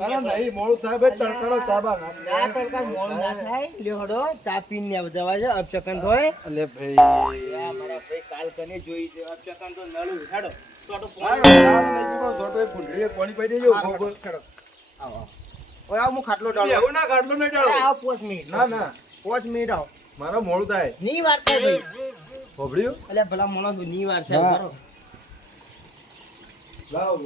અરે નહીં મોડું થાય ભાઈ તડકાનો ચા બા ના ના તડકા મોડું ના થાય લ્યો હડો ચા પીને જવા છે અપચકન હોય અલે ભાઈ મારા ભાઈ કાલ કને જોઈ છે અપચકન તો નળું હેડો તો પાણી પી દેજો આવો ઓય આવ હું ખાટલો ડાળો એવું ના કાઢલો નહીં ડાળો આવ 5 મિનિટ ના ના 5 મિનિટ આવ મારો મોડું થાય ની વાર થાય ભાઈ ખોબડ્યું અલ્યા ભલા મોણો ની વાર થાય મારો લાવ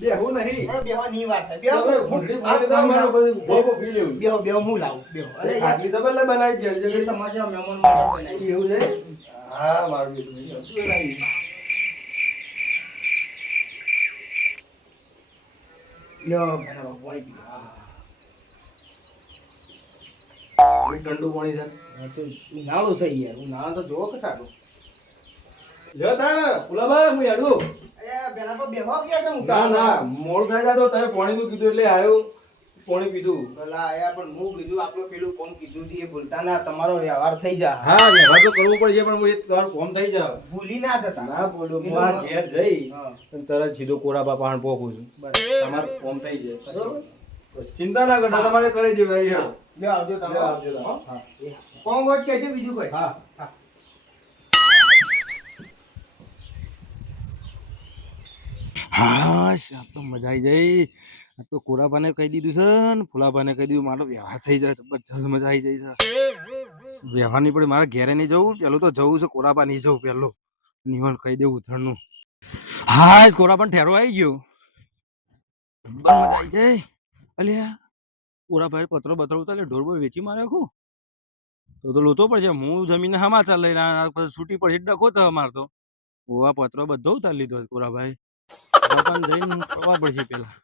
બેહું નહીં બેહો ની વાર થાય તમે ભૂંડળી પાણી દા મારો પછી ભોગો પી લેવું બેહો બેહો હું લાવું બેહો અરે યાર આટલી તમે લે બનાવી છે એ તમારા મહેમાન માટે બનાવી એવું છે હા મારું બેટું શું લાવી લ્યો ભલા પાણી પી ઠંડુ પાણી છે તો ઉનાળો છે યાર ઉનાળો તો જોવો કટાડો લ્યો તાણ પુલાબા હું હેડું અરે પેલા તો બેહો ગયા છે હું ના ના મોડ થાય જા તો તમે પાણીનું કીધું એટલે આવ્યો પાણી પીધું પેલા આયા પણ હું કીધું આપણું પેલું કોણ કીધું હતું એ ભૂલતા ના તમારો વ્યવહાર થઈ જા હા વ્યવહાર તો કરવું પડશે પણ હું એક તમારું કોમ થઈ જાવ ભૂલી ના જતા ના બોલ્યો હું આ ઘેર જઈ હા. અને તરત સીધો કોરા બાપા પોકું છું બરાબર તમારું કોમ થઈ જાય બરોબર ચિંતા ના કરતા તમારે કરી દેવું હેડો લે આવજો તમે લે આવજો તમે. હા કોણ ગોટ કે છે બીજું કોઈ હા હા આ તો મજા આવી જાય આ તો કોરાબાને કહી દીધું છે ને ફુલાબાને કહી દીધું મારો વ્યવહાર થઈ જાય જબરજસ્ત મજા આવી જાય છે વ્યવહાર નહીં પડે મારે ઘેરે નહીં જવું પેલું તો જવું છે કોરાબા નહીં જવું પેલું નિવન કહી દેવું ઉથણનું હા કોરાબાને ઠેરો આવી ગયો જબર મજા આવી જાય અલ્યા કોરાભાઈ પત્રો બત્રો ઉતારે ઢોર બોર વેચી મારે આખું તો લોતો પડશે હું જમીને સમાચાર લઈને પછી છૂટી પડશે ડખો તો અમાર તો ઓવા પત્રો બધો ઉતારી લીધો છે કોરાભાઈ જઈને કરવા પડશે પેલા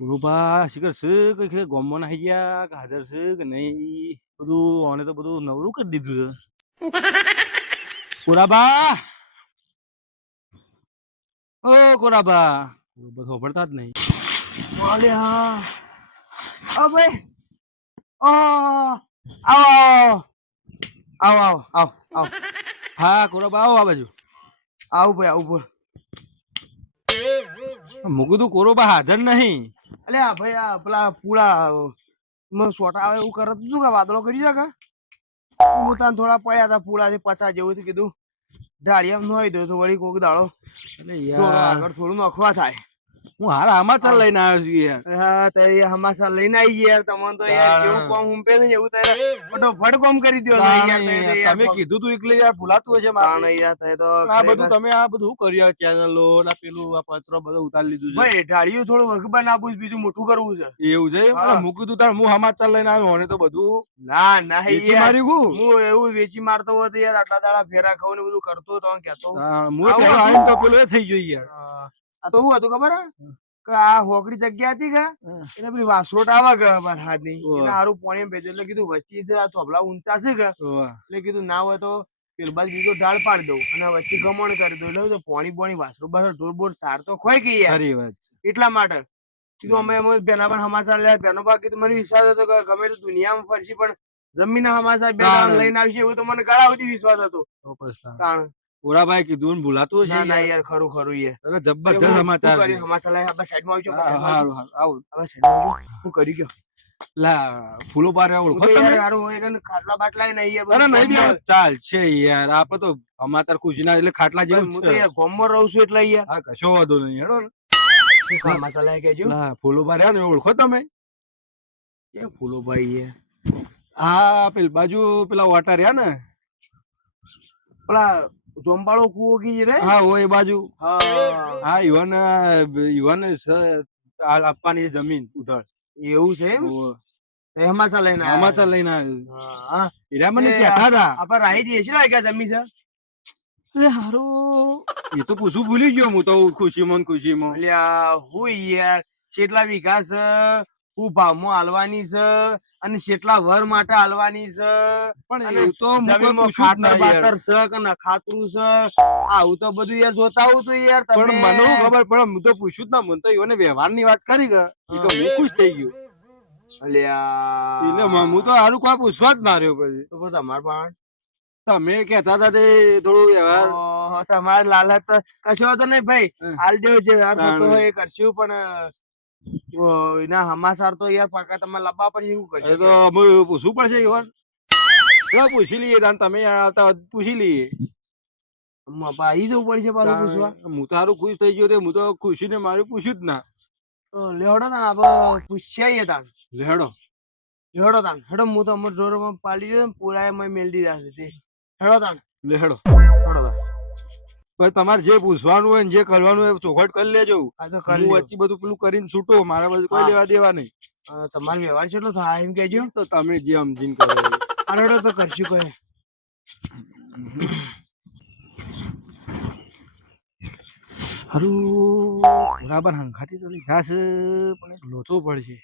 ગુરુભા શિખર છે કે ગોમમાં નાહી ગયા કે હાજર છે કે નહીં બધું આને તો બધું નવરું કરી દીધું છે કોરાબા ઓ કોરાબા બધું ખબરતા જ નહીં અલ્યા ઓ ભાઈ ઓ આવો આવો આવો આવો આવો હા કોરાબા આવો આ બાજુ આવું ભાઈ આવું મૂકું તું કોરોબા હાજર નહીં અલ્યા ભાઈ આ પેલા પૂળા સોટા આવે એવું કરત તું કે વાદળો કરી શકે હું તાન થોડા પડ્યા હતા પૂળા થી 50 જેવું હતું કીધું ઢાળિયા નો આવી દો તો વળી કોક દાડો આગળ થોડું નખવા થાય હું હારા સમાચાર લઈને આવ્યો છું યાર હા તો એ સમાચાર લઈને આવી ગયા યાર તમને તો યાર કેવું કોમ હુંપે છે ને એવું તારે ફટોફટ કોમ કરી દો તમે કીધું તું એટલે યાર ભૂલાતું હશે મારે યાર તે તો આ બધું તમે આ બધું કર્યું ચેનલો ના પેલું આ પત્રો બધું ઉતારી લીધું છે ભાઈ ઢાળિયું થોડું વખત નાખવું બીજું મોટું કરવું છે એવું છે મૂકી તું તાર હું સમાચાર લઈને આવ્યો ને તો બધું ના ના વેચી માર્યું હું એવું વેચી મારતો હોત યાર આટલા દાડા ફેરા ખાવ ને બધું કરતો તો કેતો હું પેલો આવીને તો પેલો એ થઈ ગયો યાર આ તો શું હતું ખબર કે આ હોકડી જગ્યા હતી કે એટલે પેલી વાસરોટ આવે કે હાથ ની એટલે હારું પાણી ભેજો એટલે કીધું વચ્ચે છે આ થોભલા ઊંચા છે કે એટલે કીધું ના હોય તો પેલ બાજુ બીજો ઢાળ પાડી દઉં અને વચ્ચે ગમણ કરી દઉં એટલે પાણી પાણી વાસરો બાસરો ઢોર બોર સાર તો ખોઈ ગઈ યાર એટલા માટે કીધું અમે એમ બેના પણ સમાચાર લે બેનો બા કીધું મને વિશ્વાસ હતો કે ગમે તો દુનિયામાં ફરશી પણ જમીન સમાચાર બે લઈને આવશે એવું તો મને ઘણા સુધી વિશ્વાસ હતો કારણ પુરાભાઈ કીધું ને ભૂલાતું છે ના યાર ખરું ખરું યાર જબરજસ્ત સમાચાર છે સમાચાર લઈ આપણે સાઈડમાં આવજો હારું આવું હવે સાઈડમાં હું કરી ગયો લા ફૂલો પારે ઓળખો તમે હારું હોય કે ખાટલા બાટલા નહીં યાર અરે નહીં યાર ચાલ છે યાર આપણે તો સમાચાર ખુશીના એટલે ખાટલા જેવું હું તો યાર ગામમાં રહું છું એટલે યાર હા કશો વાંધો નહીં હેડો શું સમાચાર લઈ કેજો લા ફૂલો પારે ને ઓળખો તમે કે ફૂલો ભાઈ યાર હા પેલ બાજુ પેલા વાટા રહ્યા ને પેલા જોંબાળો કુવો કી રે હા ઓય બાજુ હા ઈવન આપવાની જમીન ઉધર એવું છે એમ તે હમાસા લઈને આવ્યો હા હીરા મને કહેતા હતા આપણે રાહી જઈએ છે કે જમીન છે અરે હારું એ તો પૂછું ભૂલી ગયો હું તો ખુશીમાં અલ્યા હું યાર કેટલા વીઘા છે હું ભાવમાં હાલવાની છે અને કેટલા વર માટે હાલવાની છે પણ એ તો ખાતર બાતર છે કે ના ખાતરું છે આવું તો બધું યાર જોતા આવું તો યાર પણ મને ખબર પણ હું તો પૂછ્યું જ ના મને તો એને વ્યવહાર ની વાત કરી કે હું ખુશ થઈ ગયો અલ્યા એટલે હું તો હારું કોઈ પૂછવા જ ના રહ્યો પછી તો તમાર પાસે તમે કહેતા હતા તે થોડું વ્યવહાર ઓહો, તમારે લાલચ તો કશો વાંધો નહીં ભાઈ. હમ. હાલ દેવો જે વ્યવહાર થતો તાણ. હોય એ કરશું પણ એના હમાસાર તો યાર પાકા તમારે લાવવા પડશે એવું એ કરશું તો અમે પૂછવું પડશે ઈવન પૂછી લઈએ તાન તમે આવતા હોય તો પૂછી લઈએ આવી જવું પડશે પાછું પૂછવા. તાણ હું તો સારું ખુશ થઈ ગયો તે હું તો ખુશીને મારું પૂછ્યું જ ના તો લેવડો તાણ આપણે પૂછ્યા તાણ. લેડો હેડો તાણ હેડો હું તો અમાર ઢોરમાં પાડી દીધો ને પૂળાએ મેં મેલ દીધા છે તે. હેડો તાણ લેડો હેડો તાણ. પણ તમારે જે પૂછવાનું હોય ને જે કરવાનું હોય ચોખવટ કરી લેજો આ તો હું કરી લ્યો. વચ્ચે બધું પેલું કરીને છૂટો મારા બધું કોઈ હા. લેવા દેવા નહીં તમારો વ્યવહાર કેટલો થાય એમ કેજો. તો તમે જે સમજીને કરો એ. આ હેડો તો કરશું કઈ. હારું બરાબર હંખાતી તો ઘાસ પણ એક લોચો પડશે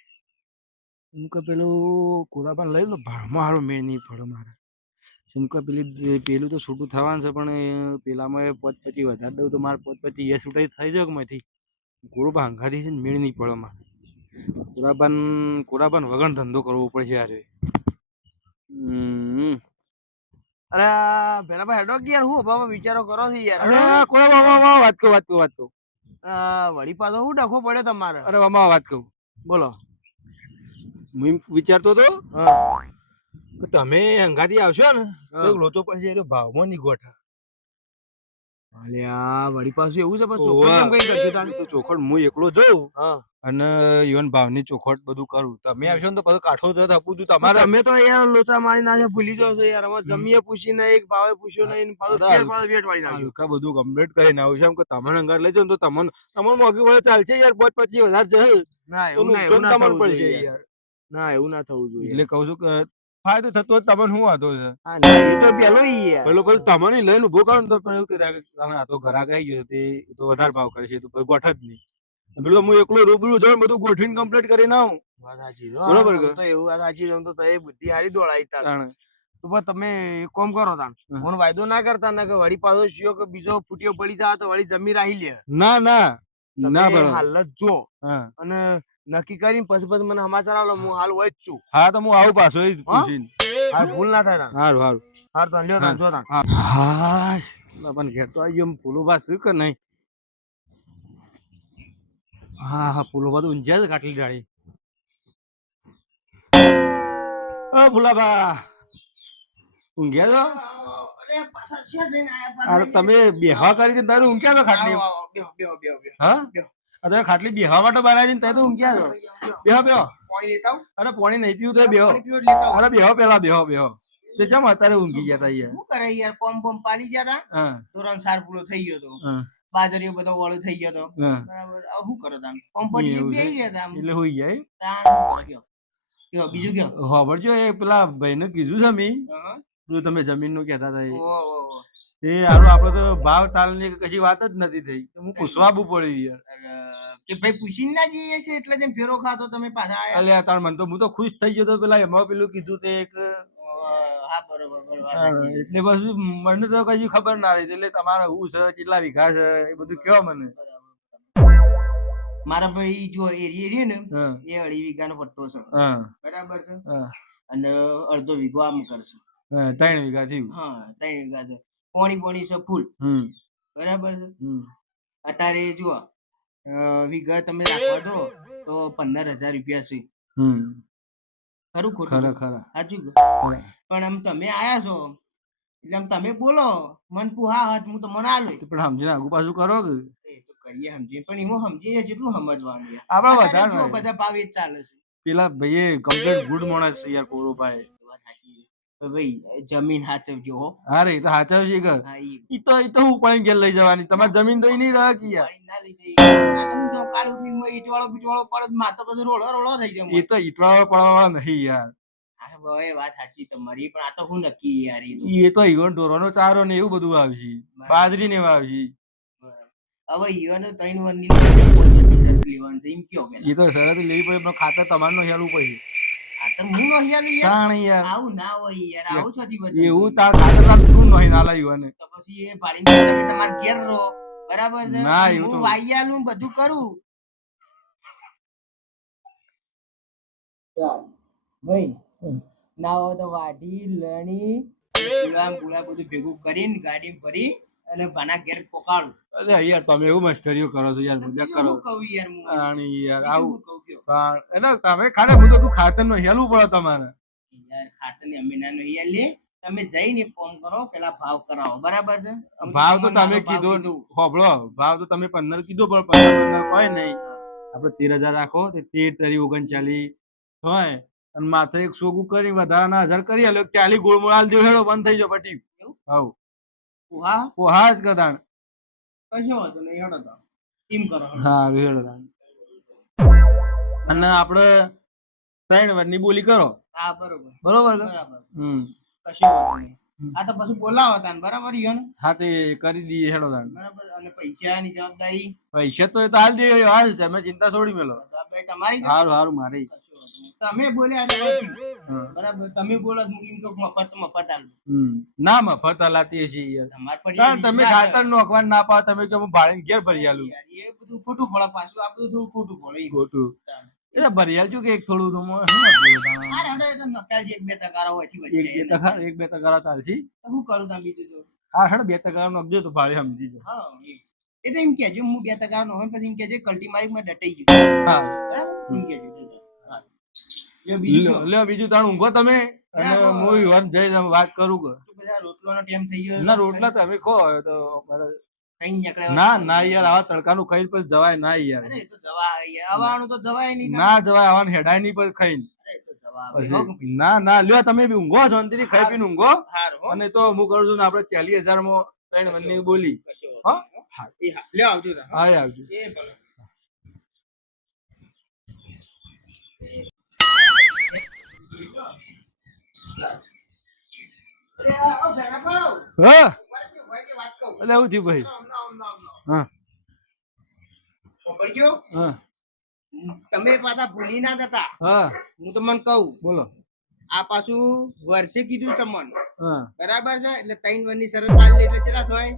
એમ કે પેલું કોરાબાન લઈ લો ભાડમાં હારો મેળ નહીં પડે મારે એમ કે પેલું તો છૂટું થવાનું છે પણ પેલામાં પોત પછી વધારે દઉં તો મારે પોત પછી એ છૂટાઈ થઈ જાય માંથી કોરોબા હંખાતી છે ને મેળ નહીં પડે મારે કોરાબાન વગર ધંધો કરવો પડશે યાર અરે પેલા ભાઈ હેડો કે યાર હું બાબા વિચારો કરો છો યાર. અરે કોરાબા વાત કહું વળી પાછો હું ડખો પડ્યો તમારે. અરે મામા વાત કહું બોલો. હું વિચારતો હતો હા કે તમે હંગાથી આવશો ને હા. તો લોચો પડશે એટલે ભાવમાં નહીં ગોઠા અલ્યા વળી પાછું એવું છે પણ ઓવા. ચોખ્ખું કેમ કઈ કરશું તાણ? તો ચોખટ હું એકલો જઉં હા. અને ઈવન ભાવની ચોખટ બધું કરું તમે આવશો ને તો પછી કાઠો જ આપું છું તમારે તમે તો યાર લોચા મારી નાખે ભૂલી જાવ છો યાર. અમારે જમીએ પૂછીને એક ભાવે પૂછ્યો નહીં ને પાછું અરે ફેર પાછું વેટ વાળી નાખ્યું. હલકા બધું કમ્પ્લીટ કરીને આવું છે એમ કે તમને અંગાર લઈ જાવ ને તો તમને મોંઘી પડે ચાલશે યાર 5-25 હજાર જશે ના તો એવું ના નુકસાન તમને થવું પડશે જોઈએ યાર. યાર ના એવું ના થવું જોઈએ. એટલે કહું છું કે ફાયદો થતો હોય તો તમને શું વાંધો છે હા, ના, એ તો પેલો ઈ યાર. પેલો પછી તમને લઈને ઉભો કરો ને તો પેલું કહેતા કે તમે આ તો ઘરાક આવી ગયો તે તો વધારે ભાવ કરશે તો પછી ગોઠ જ નહીં પેલું હું એકલો રૂબરૂ જાઉં બધું ગોઠવીને કમ્પ્લીટ કરીને આવું વાત સાચી છે. બરોબર આમ કે? તો એવું વાત સાચી છે. આમ તો તએ બુદ્ધિ હારી દોડાઈ તાણ. તાણે. તો પણ તમે એક કામ કરો તાણ. હા. મને વાયદો ના કરતા ને કે વળી પાછો શિયો કે બીજો ફૂટ્યો પડી જાય તો વળી જમી રાહી લે. ના ના ના તમે બરોબર હાલ જ જો હા અને નક્કી કરીને પછી મને સમાચાર આલો. હું હાલ હોય જ છું. હા તો હું આવું પાછો એ જ હા? પૂછીને હાલ ભૂલ ના થાય તાણ. સારું સારું હાર તાણ લ્યો તાણ જો તાણ. હા પણ ઘેર તો આવી ગયો ફૂલોબા શું કે નહીં હા ફૂલોબા તો ઊંઝ્યા છે કાટલી ડાળી ફૂલાબા ઊંઘ્યા છો અરે તમે બેહવા કરી દીધું તમે તો ઊંઘ્યા છો ખાટલી બેહો બેહો બેહો બેહો. હા બેહો. તમે ખાટલી બેહવા માટે બનાવી દીધી તમે તો ઊંઘ્યા છો બેહો બેહો પાણી લેતા આવું? અરે પાણી નહીં પીવું તો બેહો પાણી પીવો એટલે લેતા આવું. અરે બેહો પેલા બેહો બેહો તે ચમ અત્યારે ઊંઘી ગયા તા યાર શું કરે યાર પમ પમ પાડી ગયા તા. હા ધોરણ 4 પૂરો થઈ ગયો તો. હા બાજરીઓ બધો વાળો થઈ ગયો તો. હા બરાબર. હવે શું કરો તાણ? પંપટી એવું છે? બેહી ગયા તા આમ. એટલે હોઈ જાય તાણ શું કરો કયો? કયો બીજું કયો? ખબર એ પેલા ભાઈને કીધું છે મેં હા. પેલું તમે જમીનનું કહેતા હતા એ. ઓહો, ઓહો. એ હારું આપડે તો ભાવ તાલની કશી વાત જ નથી થઈ તો હું પૂછવા બુ પડ્યું યાર અરે, કે ભાઈ પૂછીને ના જઈએ છે એટલે જેમ ફેરો ખાતો તમે પાછા આયા. અલ્યા તાર મન તો હું તો ખુશ થઈ ગયો તો પેલા એમાં પેલું કીધું તે એક હા બરોબર બરોબર વાત સાચી છે. એટલે પછી મને તો કશું ખબર ના રહી એટલે તમારે હું છે કેટલા વીઘા છે એ બધું કયો મને મારા ભાઈ જો એરિયા ને હા એ 2.5 વીઘાનો પટ્ટો છે. હા બરાબર છે. હા અને અડધો વીઘો આમ કરશે. 3 વીઘા થયું હા 3 વીઘા છે. પોણી છે ફૂલ. બરાબર છે. અત્યારે જુઓ વીઘા તમે રાખવા દો તો 15,000 રૂપિયા છે. ખરું ખોટું? ખરા ખરા સાચું કે? પણ આમ તમે આયા છો એટલે આમ તમે બોલો મન પુહા હાથ હું તો મને આલું પણ સમજીને આગુ પાછું કરો કે એ તો કરીએ સમજીએ પણ એમાં સમજીએ જેટલું સમજવાનું યાર. આપડે અત્યારે વધારે જો બધા ભાવ એ જ ચાલે છે. પેલા ભાઈએ કમ્પ્લીટ ગુડ માણસ છે યાર કોરોભાઈ વાત સાચી છે. તો ભાઈ જમીન હાચવજો હો. હા રે તો સાચવ છે કે હા ઈ તો હું પણ ઘેર લઈ જવાની તમારી જમીન તો ઈ નહીં રહે કે યાર પાણી ના લઈ જઈએ. આ તો હું જાઉં કાલ ઉઠીને મેં ઈંટવાળો બીટવાળો પડે તો માર તો બધું રોડો રોડો થઈ જાય એ મોય. તો ઈટવાળા પડવાવાળા નહીં યાર હા ભાઈ વાત સાચી તમારી પણ આ તો હું નક્કી યાર એ તો. એ તો ઈવન ઢોરોનો ચારો ને એવું બધું આવશે બાજરી ને આવશે બરાબર. હવે ઈવન 3 વર્ષની લીધી 25 લેવાનું છે એમ કયો પેલા. એ તો શરત લેવી પડે પણ ખાતર તમારનો હેલું પછી ખાતર હું નહીં આલું યાર. તાણ યાર આવું ના હોય યાર આવું છોથી બધું. એવું તાર ખાતર તાર તું નહીં ના લાવ્યું ને તો પછી એ પાડીને તમે તમાર ઘેર રહો. બરાબર છે. ના, અને એવું હું તો- વાઈ આલું બધું કરું. ભાઈ ના હોય તો વાઢી લણી પીળા પૂળા બધું ભેગું કરીને ગાડી ભરી અને ભાના ઘેર પોકાડું. અરે યાર તમે એવું મસ્કરીઓ કરો છો યાર, મજાક કરો. હું કહું યાર હું. આણી યાર બીજું આવું હું કહું કયો? એટલે તમે ખાલી હું તો કહું ખાતર નું હેલવું પડે તમારે. યાર ખાતરની અમે ના નહીં યાર લે. તમે જઈને એક કામ કરો, પેલા ભાવ કરાવો, બરાબર છે? હું ભાવ તો તમને તમે મારો ભાવ કીધો કીધું. હોભળો, ભાવ તો તમે 15 કીધો પણ 15 હોય નહીં. આપણે 13,000 રાખો તે 13 તરી 39 હોય અને માથે એક સોગું કરી વધારાના 1000 કરી આલો, 40 ગોળ મોળ આલ દેવો, હેડો બંધ થઈ જાવ પટી. એવું? હવ હા પોહા જ કદાણ. કશો વાંધો નહીં, હેડો તો. એમ કરો હેડો. હા હેડો તાણ. અને આપણે 3 વારની બોલી કરો, હા બરોબર બરોબર કે? બરાબર. હમ કશો વાંધો નહીં. આ તો પછી બોલાવો તાન, બરાબર ઈયો ને? હા તે કરી દઈએ હેડો તાણ. બરાબર. અને પૈસાની જવાબદારી પૈસા તો એ તો હાલ દે, હાલ તમે ચિંતા છોડી મેલો. જવાબદારી તમારી છે? હારું હારું મારી. કશો વાંધો નહીં. તમે બોલ્યા એટલે પછી. હા. બરાબર. તમે બોલો તો હું એમ કહું કે મફત તો મફત આલું. ના મફત હલાતી હશે યાર. તમાર પર તાણ તમે ખાતર નોખવા ના પાવ, તમે કે હું ભાડે ઘેર ભરી આલું. એ બધું ખોટું પડે પાછું, આ બધું થોડું ખોટું પડે એમ. ખોટું તાણ. એ ભરી આલજો કે એક થોડું તો મોં શું વાપર્યું તાણ? આ રડે તો નકાલજી એક બે તગારા હોયથી વચ્ચે. એક બે તગારા ચાલશી. તો શું કરું તાન બીજું તો? હા હેડ 2 તગારા નોખજો તો ભાડે સમજી જાઓ. હા એમ. એ તો એમ કહેજો હું બે તગારા નો હોય પછી એમ કહેજો કલ્ટી મારી માં ડટાઈ ગયું. હા બરાબર? એમ કહેજો. હા. લ્યો બીજું લ્યો કયો? લ્યો બીજું તાણ ઊંઘો તમે, અને ના, હું યુવાન જઈને વાત કરું કે. તો બધા રોટલાનો ટાઈમ થઈ ગયો. ના રોટલા તમે ખો હવે તો મારે. ખાઈને નીકળ્યા. ના ના યાર આવા તડકાનું ખાઈને પછી જવાય ના યાર. અરે એ તો જવા યાર. આવવાનું તો જવાય નહીં. ના જવાય, આવાનું હેડાય નહીં પછી ખાઈને. અરે એ તો જવા આવે. હો કે પછી ના ના લ્યો તમે બી ઊંઘો, શાંતિથી ખાઈ પીને ઊંઘો. હારું, હો. અને તો હું કરું છું ને આપણે 40,000 માં 3 વનની બોલી. કશો હો? વાંધો નહીં, હો. એ હા. લ્યો આવજો તાન, હો. હા આવજો. એ ભલે. અરે આ ભેગા ભાવ. હા વળગે વાત કહું. એટલે એવું થયું ભાઈ. હમણાં. હા ખબર ગયો? હા તમે પાછા ભૂલી ના જતા. હા હું તમને કહું, બોલો. આ પાછું વર્ષે કીધું તમને, હા બરાબર છે? એટલે 3 વર્ષની શરત આલી એટલે કેટલા થાય?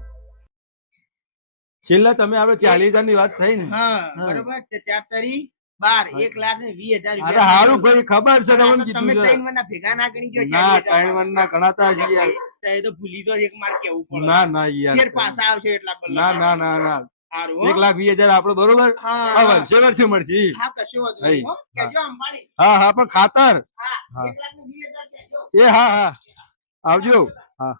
છેલ્લા તમે આપણે 40,000 ની વાત થઈ ને. હા હા. બરોબર છે. 4 તરી 12, 1,20,000 અરે હારું ભાઈ ખબર છે આ તમને તો કીધું તમે છે. 3 વર્ષના ભેગા ના કરી ગયો. ના 40,000 3 વનના ગણાતા જ યાર. તો એ તો ભૂલી જો એક માર કેવું પડે. ના ના યાર. ફેર પાછા આવશે એટલા બદલે. ના ના ના ના હારું, હો. 1,20,000 આપણો બરોબર. હા, હા વર્ષે મળશે. હા કશું વાંધો નહીં, હો. કહેજો અંબાણી. હા હા પણ ખાતર. હા હા. 1,20,000 કહેજો. એ હા હા આવજો. હા